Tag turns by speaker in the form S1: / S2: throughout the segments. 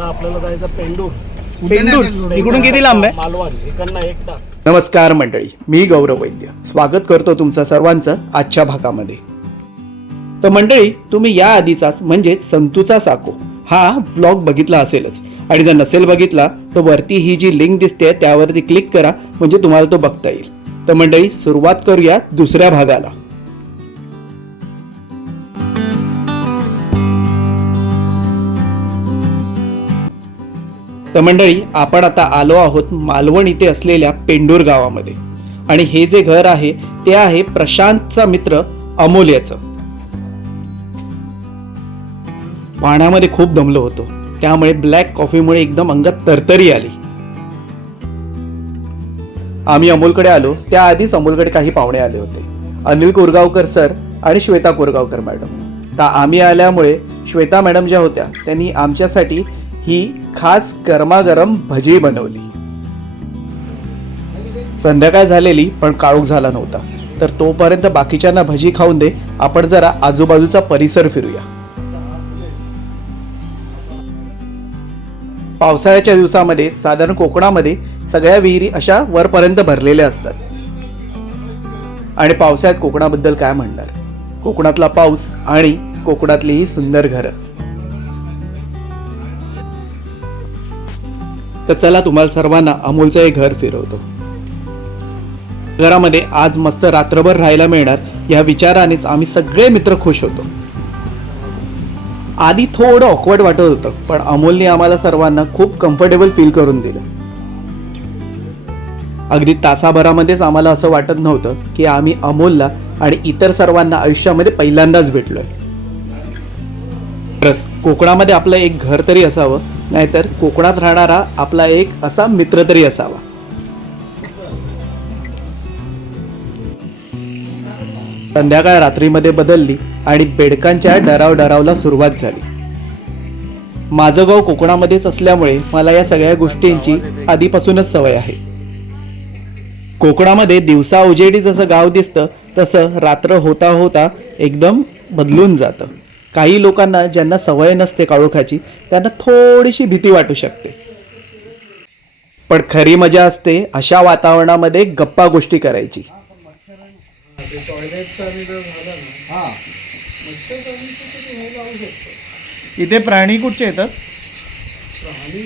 S1: आपल्याला जायचं पेंडूर.
S2: पेंडूर. इकडून किती लांब आहे?
S1: मालवण इकडनं एक तास
S2: नमस्कार मंडळी मी गौरव वैद्य. स्वागत करतो तुमचं सर्वांचं आजच्या भागामध्ये. तर मंडळी तुम्ही या आधीचाच म्हणजेच संतूचा साको. हा व्लॉग बघितला असेलच. आणि जर नसेल बघितला तर वरती ही जी लिंक दिसते त्यावरती क्लिक करा म्हणजे तुम्हाला तो बघता येईल. तर मंडळी सुरुवात करूया दुसऱ्या भागाला. तर मंडळी आपण आता आलो आहोत मालवण इथे असलेल्या पेंडूर गावामध्ये. आणि हे जे घर आहे ते आहे प्रशांतचा मित्र अमोल याचं पाण्यामध्ये खूप दमलो होतो. त्यामुळे ब्लॅक कॉफीमुळे एकदम अंगात तरतरी आली. आम्ही अमोलकडे आलो. त्याआधीच अमोलकडे काही पाहुणे आले होते. अनिल कोरगावकर सर आणि श्वेता कोरगावकर मॅडम. तर आम्ही आल्यामुळे श्वेता मॅडम ज्या होत्या त्यांनी आमच्यासाठी ही खास गरमागरम भजी बनवली. संध्याकाळ झालेली पण काळोख झाला नव्हता. तर तोपर्यंत बाकीच्यांना भजी खाऊन दे आपण जरा आजूबाजूचा परिसर फिरूया. पावसाळ्याच्या दिवसामध्ये साधारण कोकणामध्ये सगळ्या विहिरी अशा वरपर्यंत भरलेल्या असतात. आणि पावसाळ्यात कोकणाबद्दल काय म्हणणार? कोकणातला पाऊस आणि कोकणातली ही सुंदर घरं. तर चला तुम्हाला सर्वांना अमोलचं हे घर फिरवतो. घरामध्ये आज मस्त रात्रभर राहायला मिळणार या विचारानेच आम्ही सगळे मित्र खुश होतो. आधी थोडं ऑकवर्ड वाटत होतं पण अमोलने आम्हाला सर्वांना खूप कम्फर्टेबल फील करून दिलं. अगदी तासाभरामध्येच आम्हाला असं वाटत नव्हतं की आम्ही अमोलला आणि इतर सर्वांना आयुष्यामध्ये पहिल्यांदाच भेटलोय. कोकणामध्ये आपलं एक घर तरी असावं नाहीतर कोकणात राहणारा आपला एक असा मित्र तरी असावा. संध्याकाळ रात्रीमध्ये बदलली आणि बेडकांच्या डराव डरावला सुरुवात झाली. माझं गाव कोकणामध्येच असल्यामुळे मला या सगळ्या गोष्टींची आधीपासूनच सवय आहे. कोकणामध्ये दिवसा उजेडी जसं गाव दिसतं तसं रात्र होता होता एकदम बदलून जातं. काही लोकांना ज्यांना सवय नसते काळोखाची त्यांना थोडीशी भीती वाटू शकते. पण खरी मजा असते अशा वातावरणामध्ये गप्पा गोष्टी करायची. इथे प्राणी कुठचे येतात?
S1: प्राणी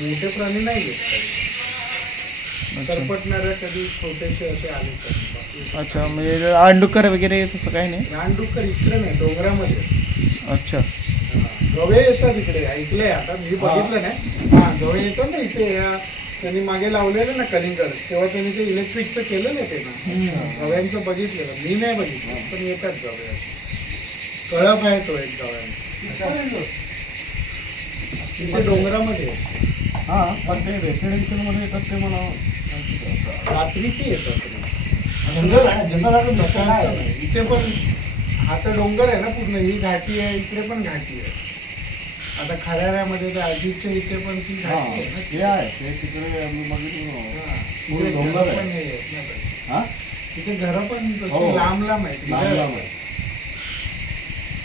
S1: मोठे प्राणी नाही सरपटणाऱ्या कधी छोटेसे असे आले तर.
S2: अच्छा म्हणजे अंडुकर वगैरे तसं काही नाही?
S1: रानडुक्कर इकडे नाही डोंगरामध्ये.
S2: अच्छा.
S1: हा, गवे येतात इकडे ऐकलंय आता मी बघितलं नाही. हा गवे येतात ना इथे या त्यांनी मागे लावलेलं ना कलिंगड तेव्हा त्यांनी ते इलेक्ट्रिकचं केलं ना ते ना. गव्यांचं बघितलेलं. मी नाही बघितलं पण येतात गवे असे. कळप आहे तो एक गव्यांचा तिथे डोंगरामध्ये. आहे.
S3: हा पण ते रेसिडेन्शियलमध्ये येतात ते मला
S1: रात्रीची येतात.
S3: जंगल आहे आहे दिसतं
S1: नाही. इथे पण हा तर डोंगर आहे ना पूर्ण. ही घाटी आहे इकडे पण घाटी आहे. आता खराऱ्यामध्ये त्या अजितच्या इथे पण ती घाटी आहे ना.
S3: ते आहे. ते तिकडे आम्ही बघितलं. डोंगर आहे.
S1: तिथे घरं पण
S3: हो.
S1: लांब लांब आहेत.
S3: लांब लांब आहे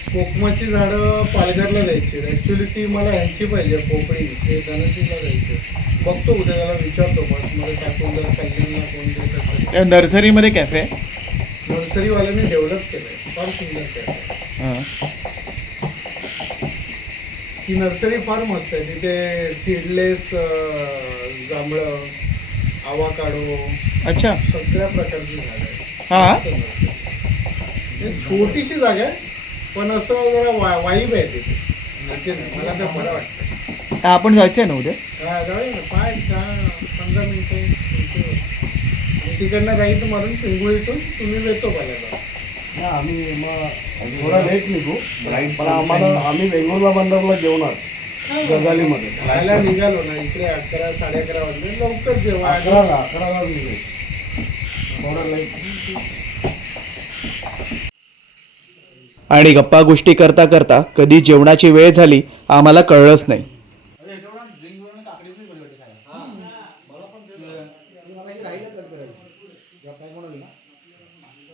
S1: कोकमाची झाडं पालघरला द्यायची ऍक्च्युली ती मला ह्याची पाहिजे पोपळी ते धनश्रीला द्यायचे बघतो उद्या त्याला विचारतो बसमध्ये टाकून जर कल्याणला कोण देतात
S2: नर्सरीमध्ये कॅफे?
S1: नर्सरीवाल्यांनी डेव्हलप केलंय. फार सुंदर केलं ती नर्सरी फार मस्त आहे. तिथे सीडलेस जांभळं आवाकाडो
S2: अच्छा.
S1: सगळ्या प्रकारची झाडं आहेत.
S2: हा?
S1: छोटीशी जागा आहे. पण असं जरा वा वाईब आहे तिथे. नक्कीच मला तर बरं वाटतं.
S2: आपण जायचंय ना उद्या?
S1: हा, जाऊया ना. पाच दहा पंधरा मिनिटं तुमची. आणि तिकडनं राईट मारून पिंगुळीतून तुम्ही येतो
S3: नाही, आम्ही मग थोडा लेट निघू. पण आम्हाला आम्ही वेंगुर्ला बंदरला जेवणार. गजालीमध्ये.
S1: खायला निघालो ना इकडे अकरा साडे अकरा वाजले. लवकर जेवा.
S3: अकराला अकराला निघू. थोडा लेट
S2: आणि गप्पा गोष्टी करता करता कधी जेवणाची वेळ झाली आम्हाला कळलंच नाही.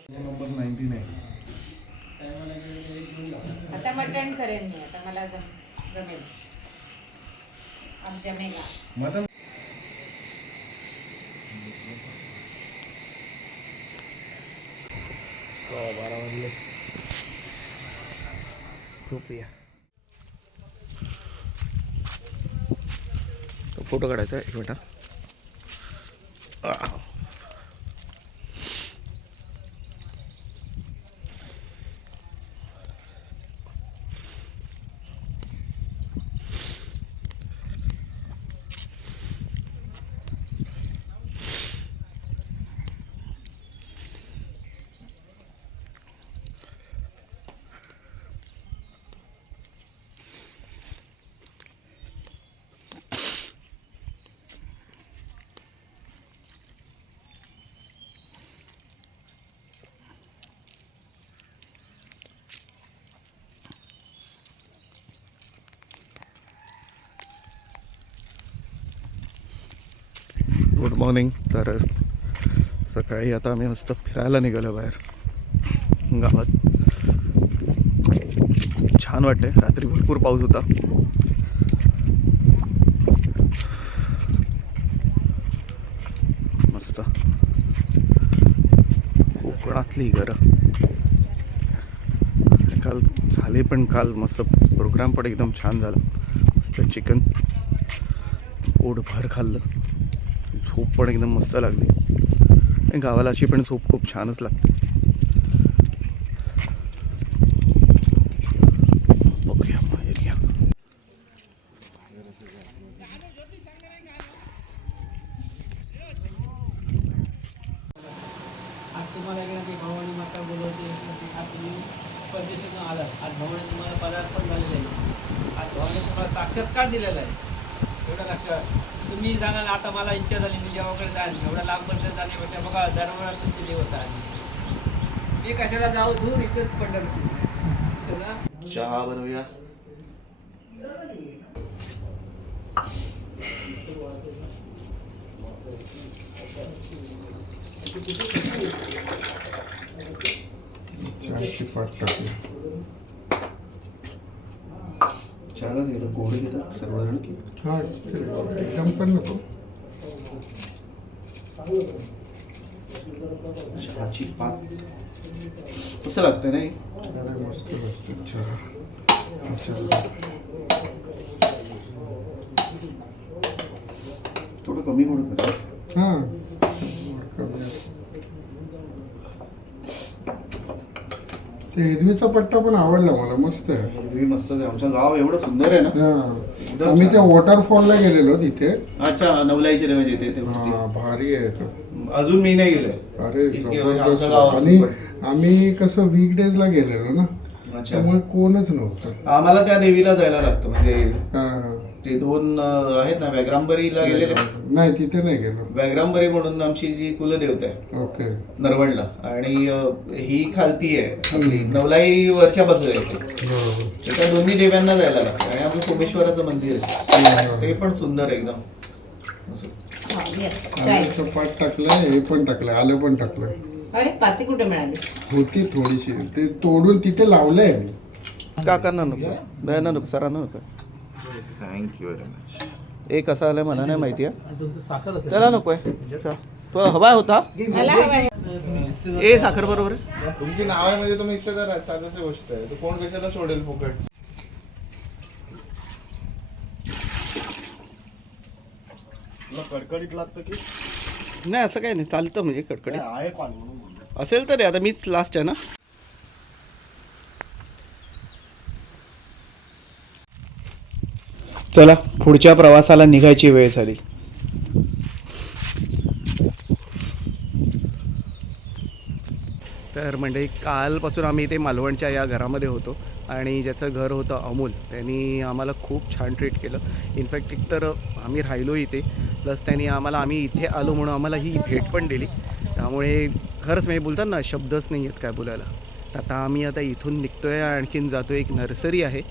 S3: नंबर नाईन्टी नाईन
S4: आता मटण करेन मी आता मला जम- जमेल आमच्या मेला
S2: बारा वाजले झोपूया. फोटो काढायचा एक मिनटा गुड मॉर्निंग. तर सकाळी आता आम्ही मस्त फिरायला निघालो बाहेर. गावात. छान वाटते रात्री भरपूर पाऊस होता. मस्त. कोकणातली घरं. काल झाले पण काल मस्त प्रोग्राम पण एकदम छान झाला. मस्त चिकन पोट भर खाल्लं. झोप पण एकदम मस्त लागली. आणि गावाला अशी पण झोप खूप छानच लागते.
S5: आज तुम्हाला बोलवते आज आज भवानी तुम्हाला पदार्पण झालेलं आहे. आज भवानी तुम्हाला साक्षात्कार दिलेला आहे. एवढं लक्षात तुम्ही सांगाल आता मला इच्छा झाली मी जेव्हाकडे जाईल. एवढ्या लांबपर्यंत जाण्यापेक्षा बघा दरवळात तुमची देवता आहे मी कशाला जाऊ? दूर इथेच पंढरपूर.
S2: चहा बनवूया.
S6: चारशे पाच टाकले.
S2: चहाच घेतो गोड घेतो सर्वजण की?
S6: हा एकदम पण नको.
S2: चहाची पात कसं लागतं नाही?
S6: अरे मस्त लागते चहा अच्छा.
S2: थोडं कमी गोड करतो
S6: हां कमी आहे. ते हेदवीचा पट्टा पण आवडला मला मस्त आहे.
S2: मस्त आहे. आमचं गाव एवढं सुंदर आहे ना?
S6: हा. आम्ही त्या वॉटरफॉलला गेलेलो तिथे.
S2: अच्छा नवलाईची रेंज येते ते
S6: हा भारी आहे तो.
S2: अजून मी नाही गेलोय.
S6: अरे
S2: इतके
S6: जबरदस्त.
S2: आमचं गाव असून
S6: आणि
S2: पण.
S6: आम्ही कसं वीकडेजला गेलेलो ना
S2: अच्छा.
S6: त्यामुळे कोणच नव्हतं.
S2: आम्हाला त्या देवीला जायला लागतं म्हणजे
S6: हा.
S2: ते दोन आहेत ना व्याग्रांबरीला गेलेले?
S6: नाही तिथे नाही गेलो.
S2: व्याग्रांबरी म्हणून आमची जी कुलदेवता आहे.
S6: ओके.
S2: नरवणला आणि ही खालती आहे. नवलाई वरच्या बाजूला येते.
S6: हो.
S2: तर त्या दोन्ही देव्यांना जायला लागतं. आणि आपलं सोमेश्वराचं मंदिर आहे.
S6: हो.
S2: ते पण सुंदर आहे एकदम.
S6: आम्ही चपाट टाकलंय हे पण टाकलंय आलं पण टाकलंय.
S4: अरे पाती कुठे मिळाली?
S6: होती थोडीशी. ते तोडून तिथे लावलंय मी.
S2: काकांना नको. दयाना नको सरांना नको.
S3: थँक्यू व्हेरी मच
S2: एक असं आलं मला नाही माहिती आहे त्याला नकोय चहा. तो हवा होता. ए साखर बरोबर आहे.
S3: तुमची नाव आहे म्हणजे तुम्ही इच्छा आहात साधाची गोष्ट आहे. तर कोण कशाला सोडेल फुकट? कडकडीत लागतं की?
S2: नाही असं काही नाही. चालतं म्हणजे कडकडीत.
S3: आहे पाणी म्हणून बोललो.
S2: असेल तरी आता मीच लास्ट आहे ना? चला पुढच्या प्रवासाला निघायची वेळ झाली. तर म्हणजे कालपासून आम्ही इथे मालवणच्या या घरामध्ये होतो आणि ज्याचं घर होतं अमोल त्यांनी आम्हाला खूप छान ट्रीट केलं. इनफॅक्ट एक तर आम्ही राहिलो इथे प्लस त्यांनी आम्हाला आम्ही इथे आलो म्हणून आम्हाला ही भेट पण दिली. त्यामुळे खरंच म्हणजे बोलतात ना शब्दच नाही आहेत काय बोलायला. आता आम्ही आता इथून निघतो आहे आणखीन जातो एक नर्सरी आहे.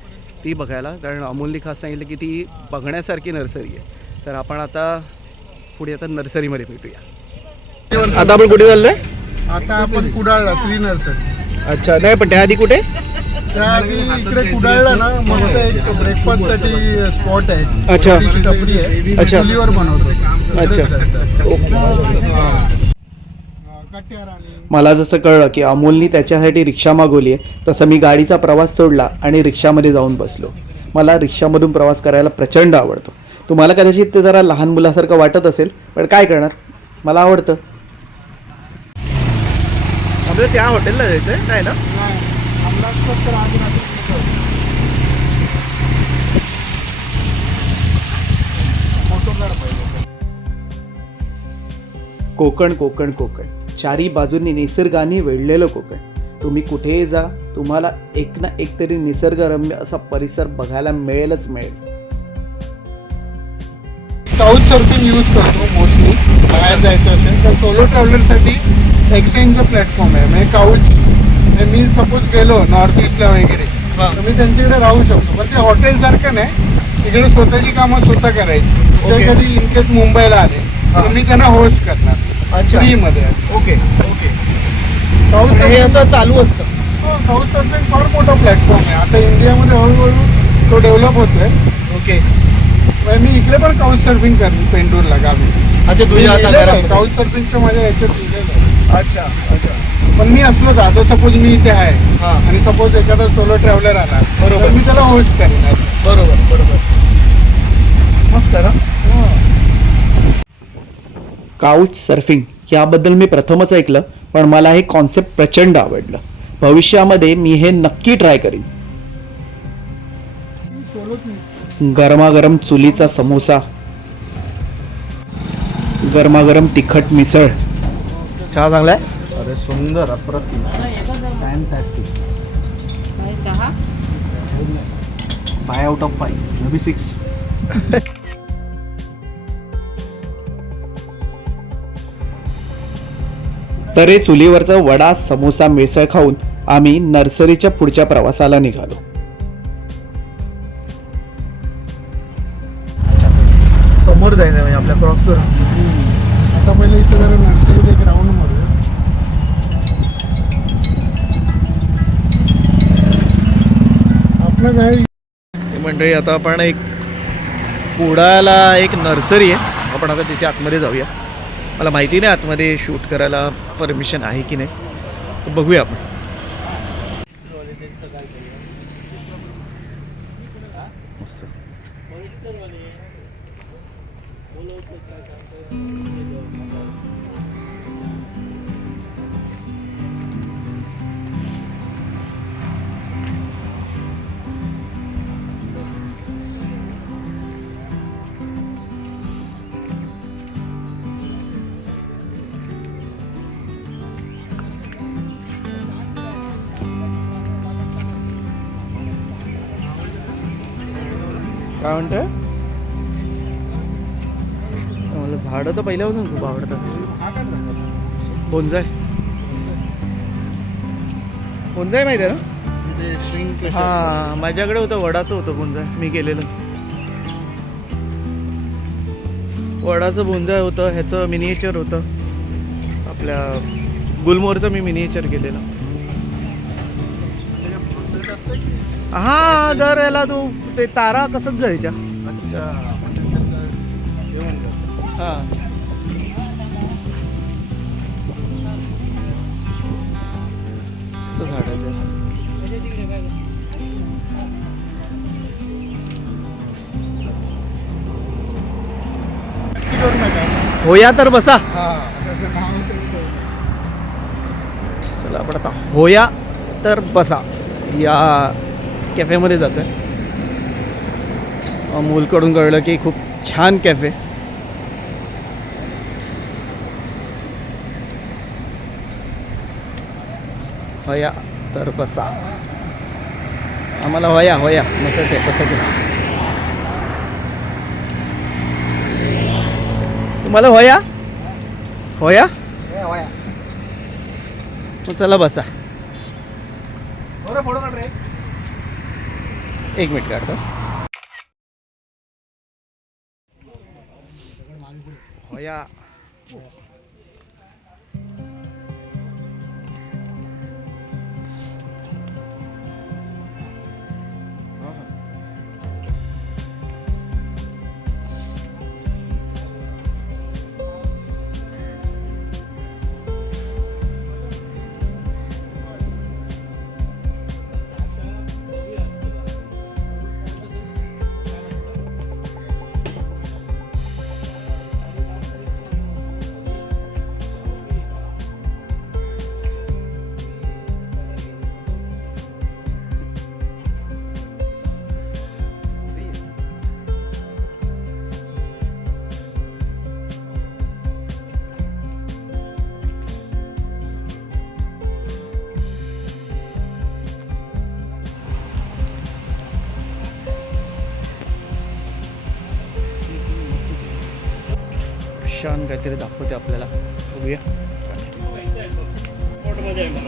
S2: ती बघायला. कारण अमोलनी खास सांगितलं की ती बघण्यासारखी नर्सरी आहे. तर आपण आता पुढे आता नर्सरीमध्ये भेटूया. आता आपण कुठे चाललोय?
S6: आता आपण कुडाळला श्री नर्सरी.
S2: अच्छा नाही पण त्याआधी कुठे?
S1: त्याआधी इकडे कुडाळला ना मस्त एक ब्रेकफास्टसाठी स्पॉट आहे.
S2: अच्छा.
S1: टपरी आहे.
S2: अच्छा.
S1: बनवतो
S2: अच्छा. ओके. मला जसं कळलं की अमोलनी त्याच्यासाठी रिक्षा मागवली आहे तसं मी गाडीचा प्रवास सोडला आणि रिक्षामध्ये जाऊन बसलो. मला रिक्षामधून प्रवास करायला प्रचंड आवडतो. तुम्हाला कदाचित ते जरा लहान मुलासारखं वाटत असेल पण काय करणार? मला आवडतं. आपल्याला त्या हॉटेलला जायचं आहे काय ना. कोकण कोकण कोकण. चारी बाजूंनी निसर्गाने वेढलेलं कोकण. तुम्ही कुठेही जा तुम्हाला एक ना एक तरी निसर्गरम्य असा परिसर बघायला मिळेलच मिळेल.
S1: काउच सर्फिंग यूज करतो मोस्टली बाहेर जायचं असेल तर सोलो ट्रॅव्हलरसाठी एक्सचेंजचं प्लॅटफॉर्म आहे. म्हणजे काउच मी सपोज गेलो नॉर्थ ईस्टला वगैरे तर मी त्यांच्याकडे राहू शकतो. पण ते हॉटेलसारखं नाही. तिकडे स्वतःची कामं स्वतः करायची. ते. कधी इन केस मुंबईला आले तर मी त्यांना होस्ट करणार.
S2: अच्छा.
S1: फ्रीमध्ये.
S2: ओके. ओके.
S1: काउच
S2: हे असं चालू असतं.
S1: काउच सर्फिंग फार मोठा प्लॅटफॉर्म आहे. आता इंडियामध्ये हळूहळू तो डेव्हलप होतोय.
S2: ओके.
S1: मी इकडे पण काउच सर्फिंग करेन पेंडूरला गावी.
S2: अच्छा
S1: काउच सर्फिंगच्या माझ्या याच्यात लिहिलेलं आहे.
S2: अच्छा अच्छा.
S1: पण मी असलो तर आता सपोज मी इथे आहे.
S2: हां.
S1: आणि सपोज एखादा सोलो ट्रॅव्हलर आला
S2: बरोबर.
S1: मी त्याला होस्ट करेन.
S2: बरोबर बरोबर. मस्त ना? काउच सर्फिंग याबद्दल मी प्रथमच ऐकलं पण मला हे कॉन्सेप्ट प्रचंड आवडलं. भविष्यामध्ये मी हे नक्की ट्राय करीन. गरमागरम चुलीचा समोसा. गरमागरम तिखट मिसळ. चहा चांगला आहे?
S3: अरे सुंदर अप्रतिम. Fantastic five out of five B six
S2: तरे चुलीवरचा वडा समोसा मिसळ खाऊन आम्ही नर्सरीच्या पुढच्या प्रवासाला निघालो. समोर जायचं म्हणजे आपल्या क्रॉस करून.
S1: आता पहिले इथे जरा राऊंड मारूया आपलं काय?
S2: मंडळी आता आपण एक कुडाला एक नर्सरी आहे. आपण आता तिथे आतमध्ये जाऊया. मला माहिती नाही आतमध्ये शूट करायला परमिशन आहे की नाही. तर बघूया आपण. काय म्हणतोय? मला झाडं तर पहिल्यापासून खूप आवडतात. बोनजाय बोनजाय माहिती आहे ना?
S3: स्विंग
S2: हा माझ्याकडे होतं वडाचं होतं बोंजाय मी गेलेलं वडाचं बोंजाय होतं ह्याचं मिनिएचर होतं. आपल्या गुलमोहरचं मी मिनिएचर केलेलं. हा जर याला तू ते तारा कसंच जायच्या. हा. होया तर बसा.
S1: हा
S2: चला आपण आता होया तर बसा. या कॅफेमध्ये जातो आहे अमोलकडून कळलं की खूप छान कॅफे. होया तर बसा. आम्हाला होया होया. बसायचं आहे बसायचं आहे. तुम्हाला होया होया. चला बसा. एक मिनिट काढतो. होया. प्रशांत काहीतरी दाखवते आपल्याला. बघूया.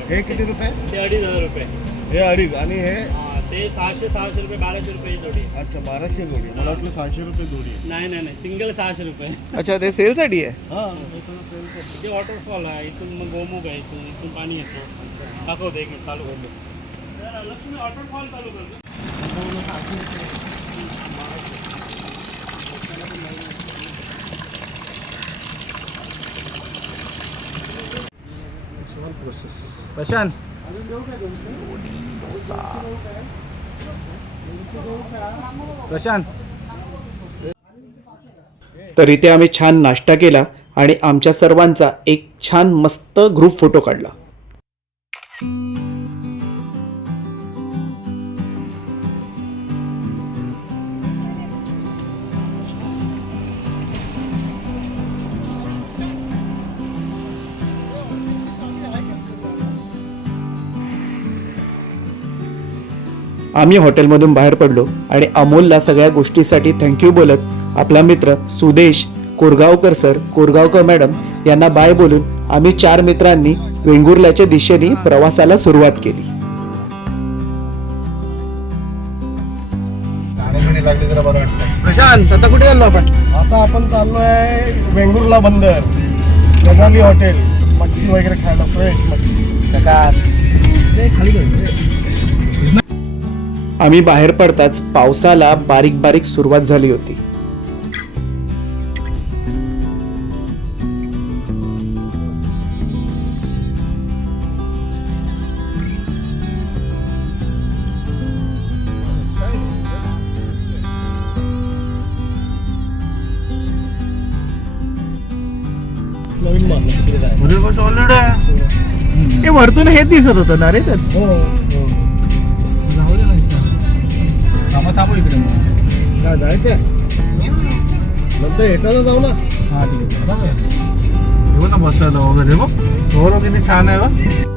S3: हे किती रुपये?
S7: ते अडीच हज़ार रुपये.
S3: हे अडीच. आणि हे?
S7: ते सहाशे सहाशे रुपये बाराशे रुपये जोडी
S3: अच्छा बाराशे जोडी. मला वाटलं सहाशे रुपये जोडी आहे.
S7: नाही नाही नाही. सिंगल सहाशे रुपये.
S2: अच्छा ते सेलसाठी आहे?
S3: हा
S7: ते वॉटरफॉल आहे इथून मग गोमुख आहे इथून इथून पाणी येतो. दाखवतो एक मिनिट चालू करतो लक्ष्मी वॉटरफॉल चालू करतो
S5: प्रशांत प्रशांत
S2: तर इथे आम्ही छान नाश्ता केला आणि आमच्या सर्वांचा एक छान मस्त ग्रुप फोटो काढला. आम्ही हॉटेलमधून बाहेर पडलो आणि अमोलला सगळ्या गोष्टीसाठी थँक्यू बोलत आपला मित्र सुदेश कोरगावकर सर कोरगावकर मॅडम यांना बाय बोलून आम्ही चार मित्रांनी वेंगुर्ल्याच्या दिशेने प्रवासाला सुरुवात केली. प्रशांत आता कुठे आलो आपण?
S3: आता आपण चाललो आहे वेंगुर्ला बंदर गजाली हॉटेल मच्छी वगैरे खायला फ्रेश मच्छी
S2: आम्ही बाहेर पडताच पावसाला बारीक बारीक सुरुवात झाली होती. हे. वरतून हे दिसत होतं ना रे तर
S5: थांबा इकडे मग.
S3: काय जायचं नंतर येताना जाऊ ना.
S5: हा ठीक आहे. घेऊ ना बसायला वगैरे बघ ओव्हरऑल किती छान आहे बघ